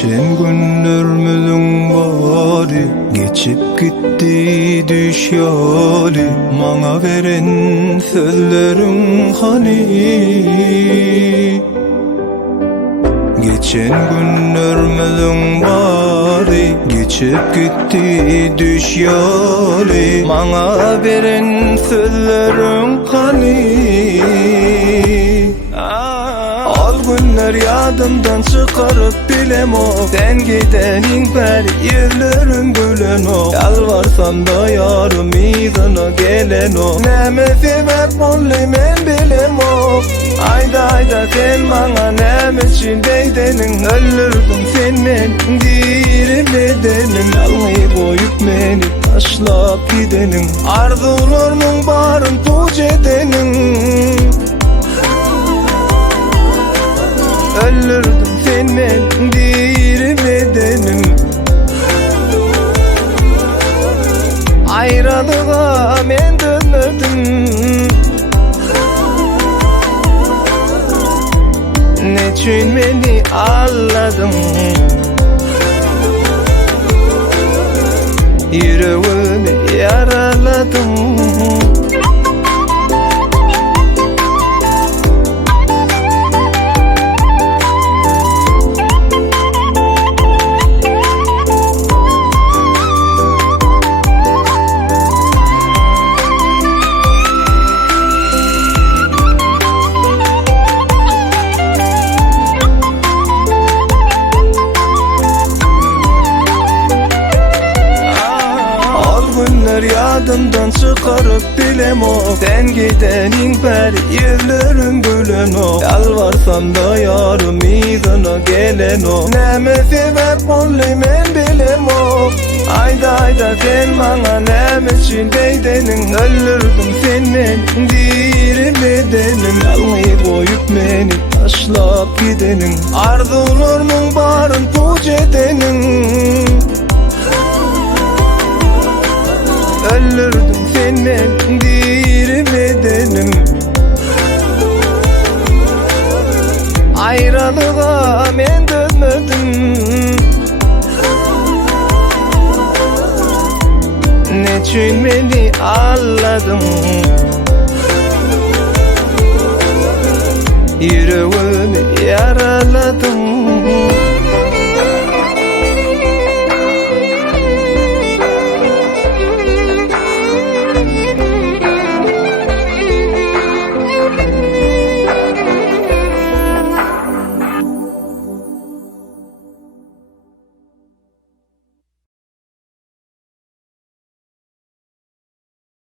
Geçen günlerimiziň bari geçip gitti düş ýaly. Maňa beren sözleriň hani? Geçen günlerimiziň bari geçip gitti düş ýaly. Maňa beren sözleriň hani? Günler yadımdan çıkarıp bilem o. Sen gideniň bäri ýerlerim gölen o. Yalvarsam da yarım izana gelen o. Näme sebep bolly men bilem o. Ayda sen maňa näme üçin deýdeniň. Öldürdüm sen men dirim edeniň. Alňy goýup meni taşlap gideniň. Arzularymyň baryn tuj edeniň. Öldürdüm sen men dirim edenim. Ayrılığa men dönmedim. Neçün meni alladın? Yüreğimi yaraladın. Yadımdan çıkarıp bilem o. Sen gideniň bäri ýerlerim gölen o. Yalvarsam da yarım izana gelen o. Näme sebep bolly men bilem o. Ayda sen maňa näme üçin deýdeniň. Öldürdüm sen men dirim edeniň. Alňy goýup meni taşlap gideniň. Arzularymyň baryn tuj edeniň. Öldürdüm sen men dirim edenim. Ayrılığa men dönmedim. Neçün meni alladın? Yüreğimi yaraladın.